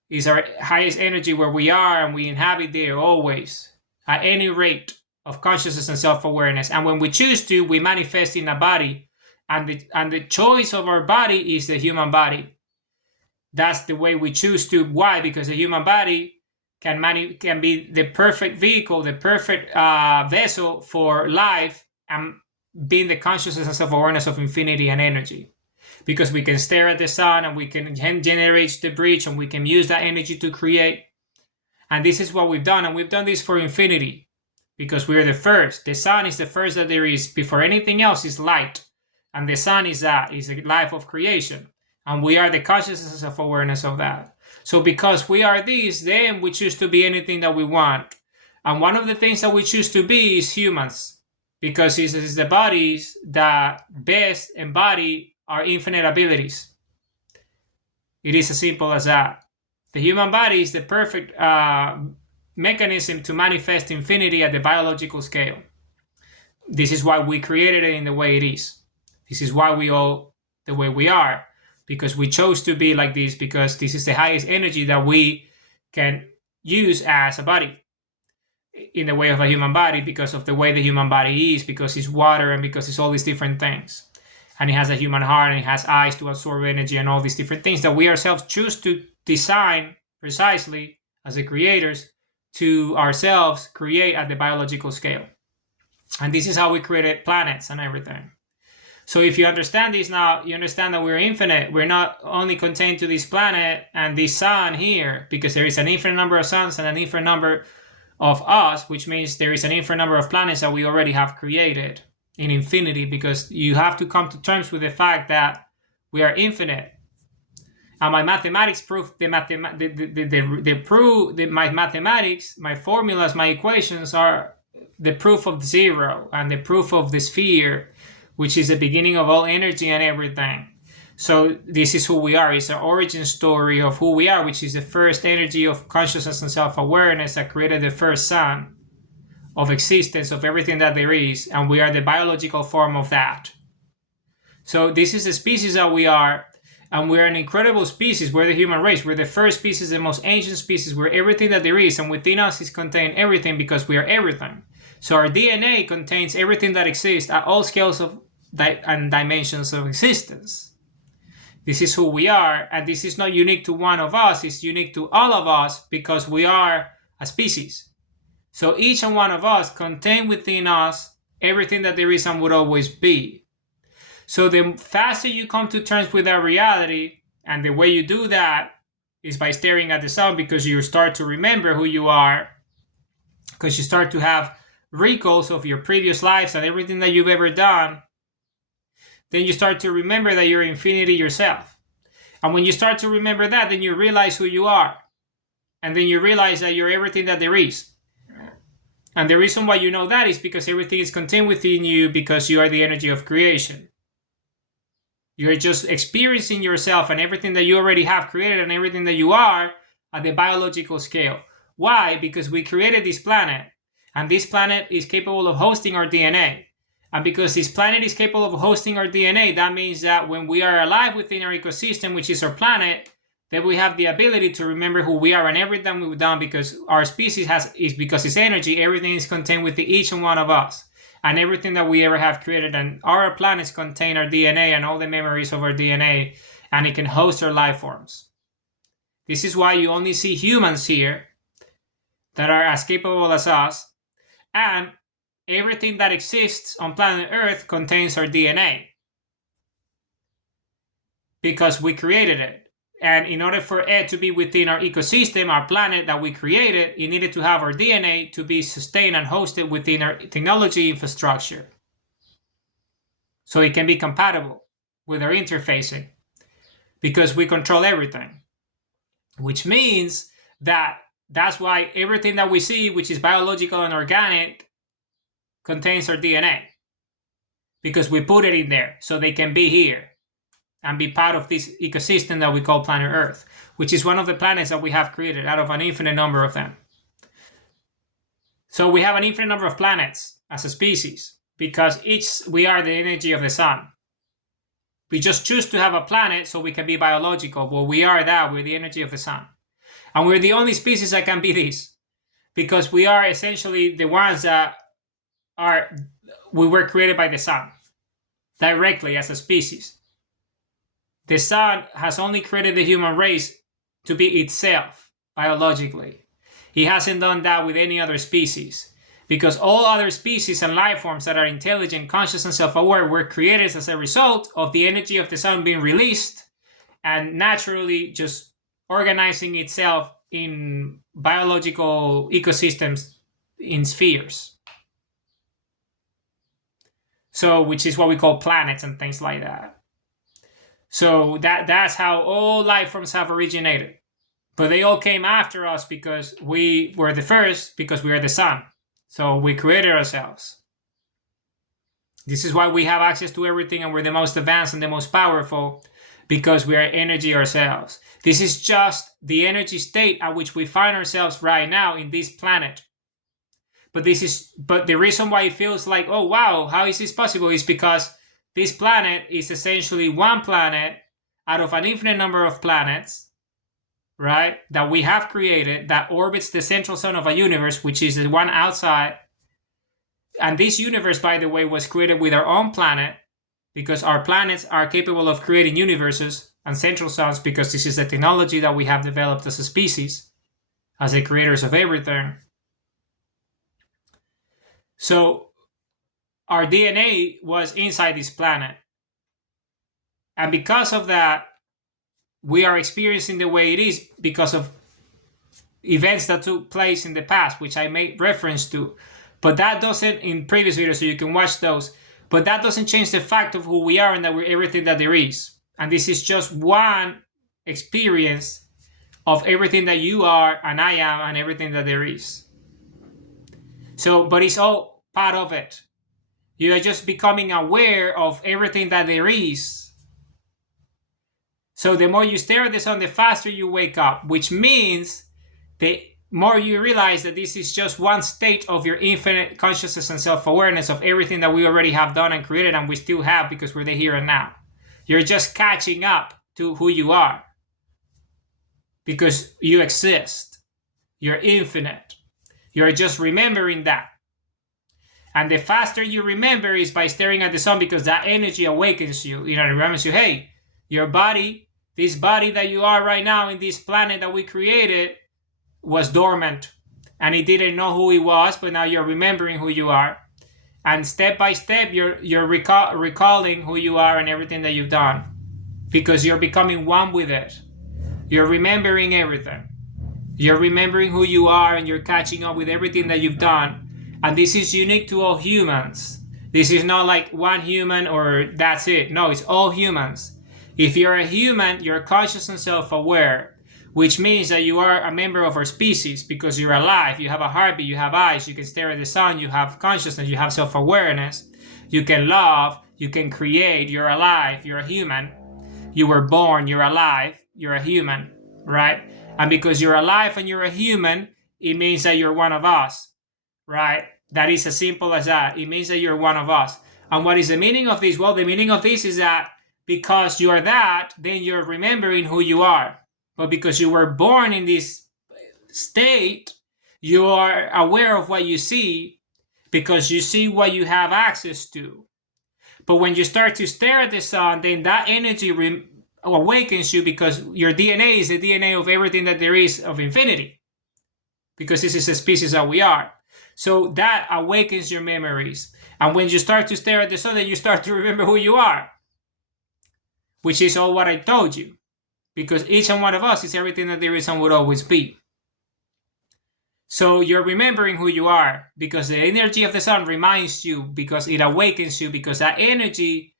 is our highest energy where we are, and we inhabit there always, at any rate of consciousness and self-awareness. And when we choose to, we manifest in a body. And the choice of our body is the human body. That's the way we choose to. Why? Because the human body can be the perfect vehicle, the perfect vessel for life, and being the consciousness and self-awareness of infinity and energy. Because we can stare at the sun, and we can generate the breach, and we can use that energy to create. And this is what we've done. And we've done this for infinity, because we are the first. The sun is the first that there is. Before anything else is light. And the sun is that, is the life of creation. And we are the consciousness of awareness of that. So because we are these, then we choose to be anything that we want. And one of the things that we choose to be is humans. Because it is the bodies that best embody our infinite abilities. It is as simple as that. The human body is the perfect mechanism to manifest infinity at the biological scale. This is why we created it in the way it is. This is why we all the way we are, because we chose to be like this, because this is the highest energy that we can use as a body in the way of a human body, because of the way the human body is, because it's water and because it's all these different things. And it has a human heart and it has eyes to absorb energy and all these different things that we ourselves choose to design precisely as the creators to ourselves create at the biological scale. And this is how we created planets and everything. So if you understand this now, you understand that we're infinite. We're not only contained to this planet and this sun here, because there is an infinite number of suns and an infinite number of us, which means there is an infinite number of planets that we already have created in infinity, because you have to come to terms with the fact that we are infinite. And my mathematics proof, my mathematics, my formulas, my equations are the proof of zero and the proof of the sphere, which is the beginning of all energy and everything. So this is who we are. It's an origin story of who we are, which is the first energy of consciousness and self-awareness that created the first sun of existence of everything that there is, and we are the biological form of that. So this is the species that we are, and we're an incredible species. We're the human race. We're the first species, the most ancient species. We're everything that there is, and within us is contained everything because we are everything. So our DNA contains everything that exists at all scales of and dimensions of existence. This is who we are, and this is not unique to one of us. It's unique to all of us because we are a species. So each and one of us contain within us everything that there is and would always be. So the faster you come to terms with that reality, and the way you do that is by staring at the sun, because you start to remember who you are, because you start to have recalls of your previous lives and everything that you've ever done. Then you start to remember that you're infinity yourself. And when you start to remember that, then you realize who you are. And then you realize that you're everything that there is. And the reason why you know that is because everything is contained within you, because you are the energy of creation. You're just experiencing yourself and everything that you already have created and everything that you are at the biological scale. Why? Because we created this planet, and this planet is capable of hosting our DNA. And because this planet is capable of hosting our DNA, that means that when we are alive within our ecosystem, which is our planet, then we have the ability to remember who we are and everything we've done, because our species is because it's energy, everything is contained within each and one of us. And everything that we ever have created, and our planets contain our DNA and all the memories of our DNA, and it can host our life forms. This is why you only see humans here that are as capable as us, and everything that exists on planet Earth contains our DNA because we created it. And in order for it to be within our ecosystem, our planet that we created, it needed to have our DNA to be sustained and hosted within our technology infrastructure, so it can be compatible with our interfacing, because we control everything. Which means that that's why everything that we see, which is biological and organic, contains our DNA, because we put it in there so they can be here and be part of this ecosystem that we call planet Earth, which is one of the planets that we have created out of an infinite number of them. So we have an infinite number of planets as a species, because we are the energy of the sun. We just choose to have a planet so we can be biological, but we are that, we're the energy of the sun. And we're the only species that can be this, because we are essentially the ones that we were created by the sun, directly as a species. The sun has only created the human race to be itself, biologically. He hasn't done that with any other species, because all other species and life forms that are intelligent, conscious, and self-aware were created as a result of the energy of the sun being released and naturally just organizing itself in biological ecosystems in spheres. So, which is what we call planets and things like that. So that's how all life forms have originated. But they all came after us because we were the first, because we are the sun. So we created ourselves. This is why we have access to everything, and we're the most advanced and the most powerful, because we are energy ourselves. This is just the energy state at which we find ourselves right now in this planet. But the reason why it feels like, oh wow, how is this possible, is because this planet is essentially one planet out of an infinite number of planets, right, that we have created, that orbits the central sun of a universe, which is the one outside. And this universe, by the way, was created with our own planet, because our planets are capable of creating universes and central suns, because this is the technology that we have developed as a species, as the creators of everything. So our DNA was inside this planet. And because of that, we are experiencing the way it is because of events that took place in the past, which I made reference to. But that doesn't, in previous videos, so you can watch those, but that doesn't change the fact of who we are and that we're everything that there is. And this is just one experience of everything that you are and I am and everything that there is. So, but it's all part of it. You are just becoming aware of everything that there is. So the more you stare at the sun, the faster you wake up, which means the more you realize that this is just one state of your infinite consciousness and self-awareness of everything that we already have done and created, and we still have, because we're the here and now. You're just catching up to who you are because you exist. You're infinite. You're just remembering that. And the faster you remember is by staring at the sun, because that energy awakens you. It reminds you, hey, your body, this body that you are right now in this planet that we created, was dormant. And it didn't know who it was, but now you're remembering who you are. And step by step, you're recalling who you are and everything that you've done, because you're becoming one with it. You're remembering everything. You're remembering who you are, and you're catching up with everything that you've done. And this is unique to all humans. This is not like one human or that's it. No, it's all humans. If you're a human, you're conscious and self-aware, which means that you are a member of our species because you're alive. You have a heartbeat, you have eyes, you can stare at the sun, you have consciousness, you have self-awareness, you can love, you can create, you're alive, you're a human. You were born, you're alive, you're a human, right? And because you're alive and you're a human, it means that you're one of us. Right? That is as simple as that. It means that you're one of us. And what is the meaning of this? Well, the meaning of this is that because you're that, then you're remembering who you are. But because you were born in this state, you are aware of what you see because you see what you have access to. But when you start to stare at the sun, then that energy awakens you, because your DNA is the DNA of everything that there is of infinity. Because this is a species that we are. So that awakens your memories. And when you start to stare at the sun, then you start to remember who you are. Which is all what I told you. Because each and one of us is everything that there is and would always be. So you're remembering who you are, because the energy of the sun reminds you, because it awakens you, because that energy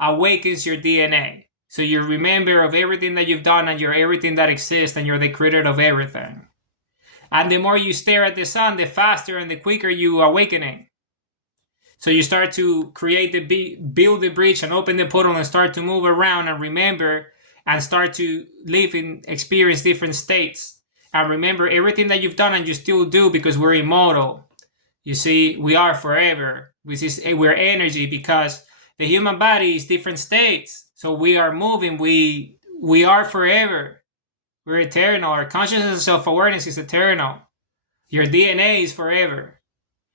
awakens your DNA. So you remember of everything that you've done, and you're everything that exists, and you're the creator of everything. And the more you stare at the sun, the faster and the quicker you awakening. So you start to build the bridge and open the portal and start to move around and remember and start to live and experience different states. And remember everything that you've done and you still do, because we're immortal. You see, we are forever. We're energy, because the human body is different states. So we are moving. We are forever. We're eternal. Our consciousness and self-awareness is eternal. Your DNA is forever.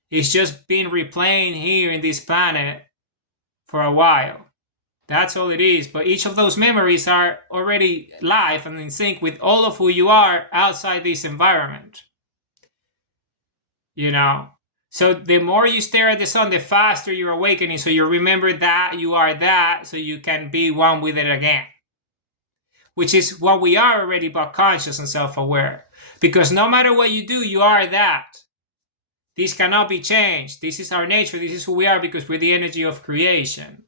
It's just been replaying here in this planet for a while. That's all it is. But each of those memories are already live and in sync with all of who you are outside this environment. So the more you stare at the sun, the faster you're awakening. So you remember that you are that, so you can be one with it again. Which is what we are already, but conscious and self-aware. Because no matter what you do, you are that. This cannot be changed. This is our nature. This is who we are, because we're the energy of creation.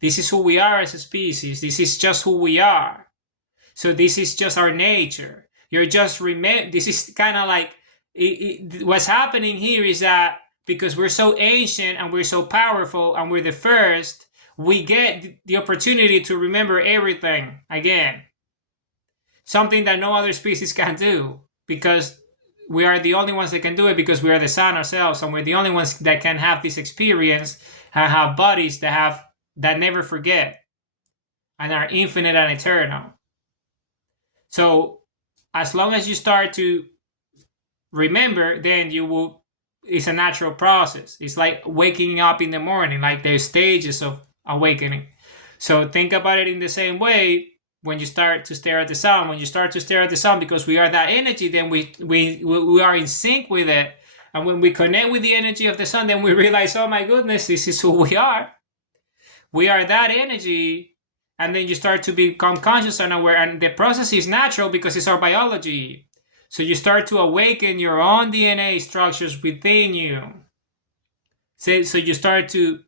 This is who we are as a species. This is just who we are. So this is just our nature. You're just this is kind of like, what's happening here is that because we're so ancient and we're so powerful and we're the first, we get the opportunity to remember everything again. Something that no other species can do, because we are the only ones that can do it, because we are the sun ourselves, and we're the only ones that can have this experience and have bodies that never forget and are infinite and eternal. So as long as you start to remember, then it's a natural process. It's like waking up in the morning, like there's stages of awakening. So think about it in the same way when you start to stare at the sun. When you start to stare at the sun, because we are that energy, then we are in sync with it. And when we connect with the energy of the sun, then we realize, oh my goodness, this is who we are. We are that energy. And then you start to become conscious and aware. And the process is natural because it's our biology. So you start to awaken your own DNA structures within you. So you start to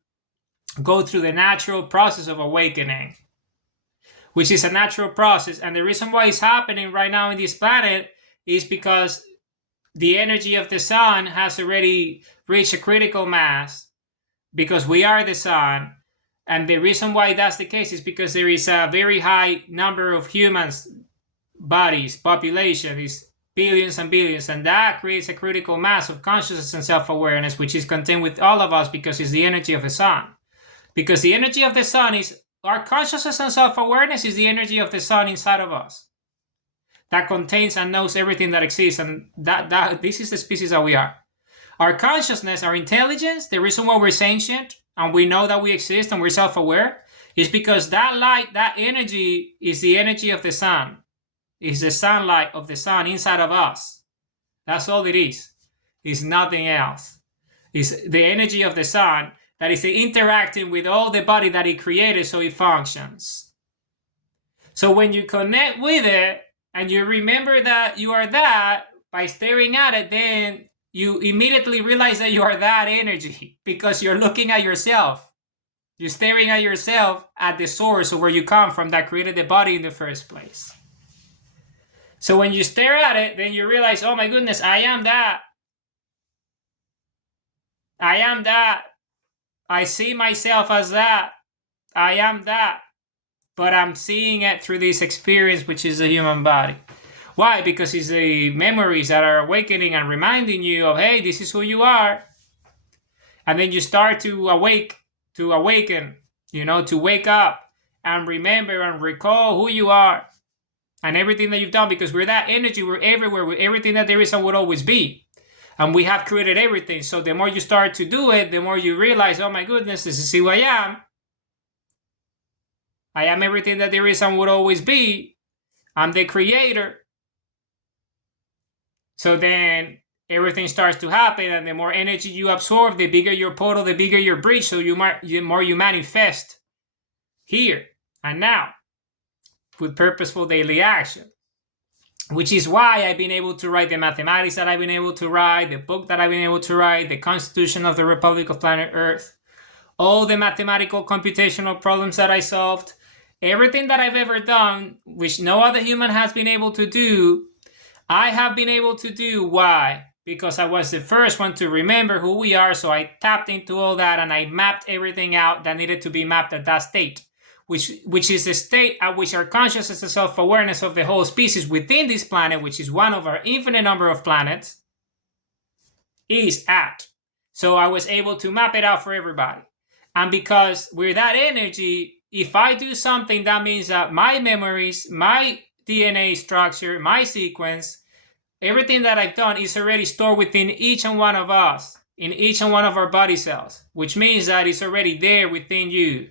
go through the natural process of awakening, which is a natural process. And the reason why it's happening right now in this planet is because the energy of the sun has already reached a critical mass because we are the sun. And the reason why that's the case is because there is a very high number of humans, bodies, population is billions and billions, and that creates a critical mass of consciousness and self-awareness, which is contained with all of us because it's the energy of the sun. Because the energy of the sun is, our consciousness and self-awareness is the energy of the sun inside of us that contains and knows everything that exists, and that this is the species that we are. Our consciousness, our intelligence, the reason why we're sentient and we know that we exist and we're self-aware is because that light, that energy is the energy of the sun. It's the sunlight of the sun inside of us. That's all it is. It's nothing else. It's the energy of the sun that is interacting with all the body that it created so it functions. So when you connect with it and you remember that you are that by staring at it, then you immediately realize that you are that energy because you're looking at yourself. You're staring at yourself at the source of where you come from that created the body in the first place. So when you stare at it, then you realize, oh my goodness, I am that. I am that. I see myself as that. I am that. But I'm seeing it through this experience, which is the human body. Why? Because it's the memories that are awakening and reminding you of, hey, this is who you are. And then you start to awaken, to wake up and remember and recall who you are and everything that you've done, because we're that energy, we're everywhere, we're everything that there is and would always be. And we have created everything. So the more you start to do it, the more you realize, oh my goodness, this is who I am. I am everything that there is and would always be. I'm the creator. So then everything starts to happen, and the more energy you absorb, the bigger your portal, the bigger your bridge, so the more you manifest here and now with purposeful daily action. Which is why I've been able to write the mathematics that I've been able to write, the book that I've been able to write, the Constitution of the Republic of Planet Earth, all the mathematical computational problems that I solved, everything that I've ever done, which no other human has been able to do, I have been able to do. Why? Because I was the first one to remember who we are, so I tapped into all that and I mapped everything out that needed to be mapped at that state, which is the state at which our consciousness and self-awareness of the whole species within this planet, which is one of our infinite number of planets, is at. So I was able to map it out for everybody. And because we're that energy, if I do something, that means that my memories, my DNA structure, my sequence, everything that I've done is already stored within each and one of us, in each and one of our body cells, which means that it's already there within you.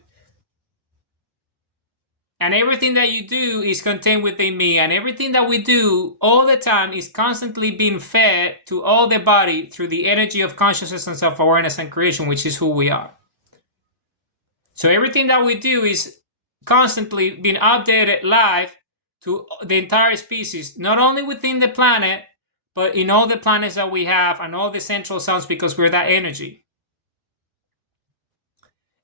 And everything that you do is contained within me, and everything that we do all the time is constantly being fed to all the body through the energy of consciousness and self-awareness and creation, which is who we are. So everything that we do is constantly being updated live to the entire species, not only within the planet, but in all the planets that we have and all the central suns, because we're that energy.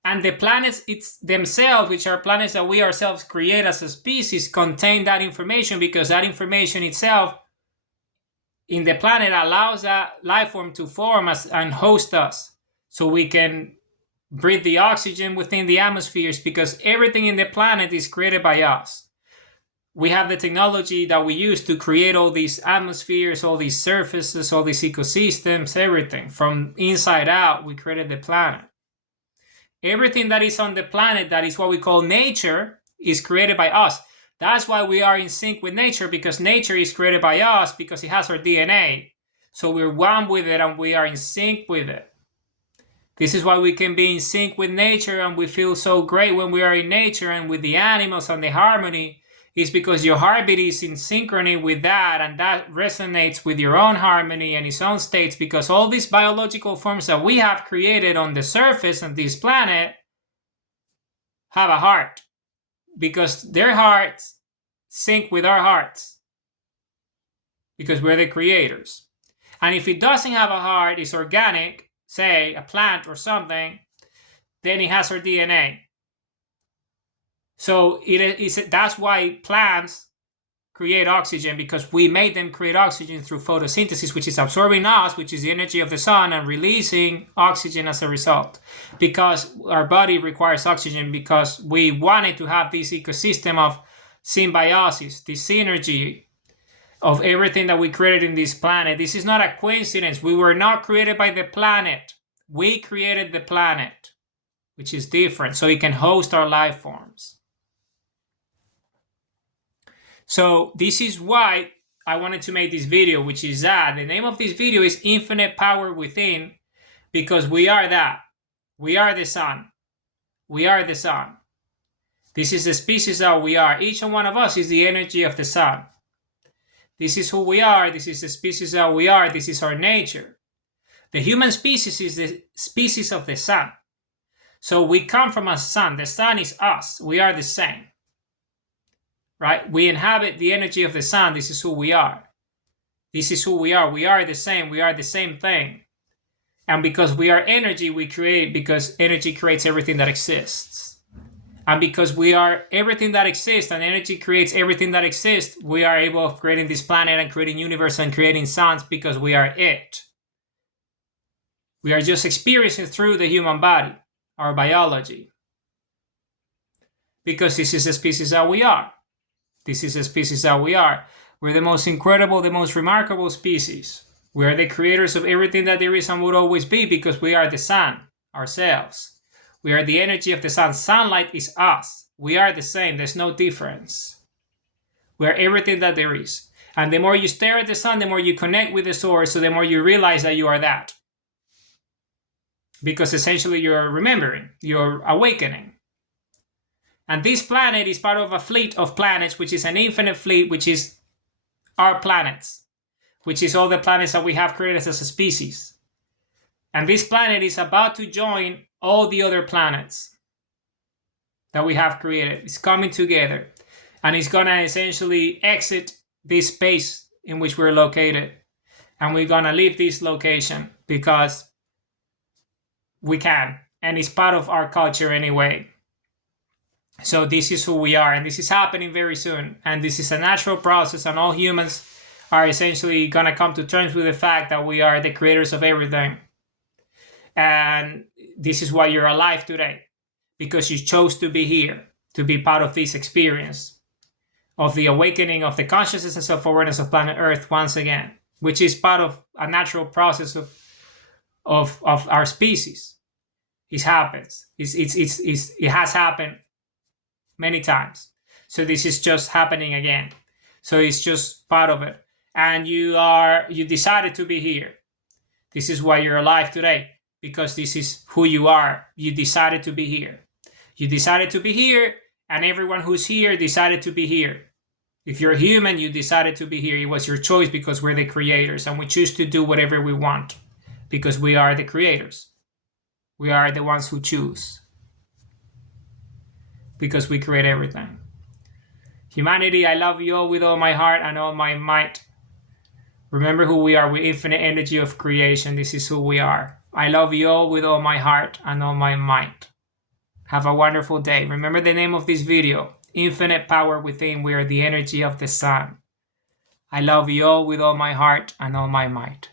And the planets themselves, which are planets that we ourselves create as a species, contain that information, because that information itself in the planet allows that life form to form us and host us, so we can breathe the oxygen within the atmospheres, because everything in the planet is created by us. We have the technology that we use to create all these atmospheres, all these surfaces, all these ecosystems, everything. From inside out, we created the planet. Everything that is on the planet, that is what we call nature, is created by us. That's why we are in sync with nature, because nature is created by us, because it has our DNA. So we're one with it and we are in sync with it. This is why we can be in sync with nature, and we feel so great when we are in nature and with the animals and the harmony. Is because your heartbeat is in synchrony with that, and that resonates with your own harmony and its own states, because all these biological forms that we have created on the surface of this planet have a heart, because their hearts sync with our hearts, because we're the creators. And if it doesn't have a heart, it's organic, say a plant or something, then it has our DNA. So that's why plants create oxygen because we made them create oxygen through photosynthesis, which is absorbing us, which is the energy of the sun, and releasing oxygen as a result. Because our body requires oxygen because we wanted to have this ecosystem of symbiosis, this synergy of everything that we created in this planet. This is not a coincidence. We were not created by the planet. We created the planet, which is different, so it can host our life forms. So this is why I wanted to make this video, which is that the name of this video is Infinite Power Within, because we are that. We are the sun. We are the sun. This is the species that we are. Each one of us is the energy of the sun. This is who we are. This is the species that we are. This is our nature. The human species is the species of the sun. So we come from a sun. The sun is us. We are the same. Right? We inhabit the energy of the sun. This is who we are. This is who we are. We are the same. We are the same thing. And because we are energy, we create, because energy creates everything that exists. And because we are everything that exists and energy creates everything that exists, we are able of creating this planet and creating universe and creating suns because we are it. We are just experiencing through the human body, our biology. Because this is the species that we are. This is the species that we are. We're the most incredible, the most remarkable species. We are the creators of everything that there is and would always be because we are the sun ourselves. We are the energy of the sun. Sunlight is us. We are the same. There's no difference. We are everything that there is. And the more you stare at the sun, the more you connect with the source, so the more you realize that you are that. Because essentially you're remembering, you're awakening. And this planet is part of a fleet of planets, which is an infinite fleet, which is our planets, which is all the planets that we have created as a species. And this planet is about to join all the other planets that we have created. It's coming together. And it's going to essentially exit this space in which we're located. And we're going to leave this location because we can. And it's part of our culture anyway. So this is who we are, and this is happening very soon. And this is a natural process, and all humans are essentially going to come to terms with the fact that we are the creators of everything. And this is why you're alive today, because you chose to be here, to be part of this experience of the awakening of the consciousness and self-awareness of planet Earth once again, which is part of a natural process of our species. It happens. It has happened many times. So this is just happening again. So it's just part of it. And you decided to be here. This is why you're alive today, because this is who you are. You decided to be here. You decided to be here, and everyone who's here decided to be here. If you're human, you decided to be here. It was your choice because we're the creators, and we choose to do whatever we want because we are the creators. We are the ones who choose, because we create everything. Humanity, I love you all with all my heart and all my might. Remember who we are. We're infinite energy of creation. This is who we are. I love you all with all my heart and all my might. Have a wonderful day. Remember the name of this video, Infinite Power Within. We are the energy of the sun. I love you all with all my heart and all my might.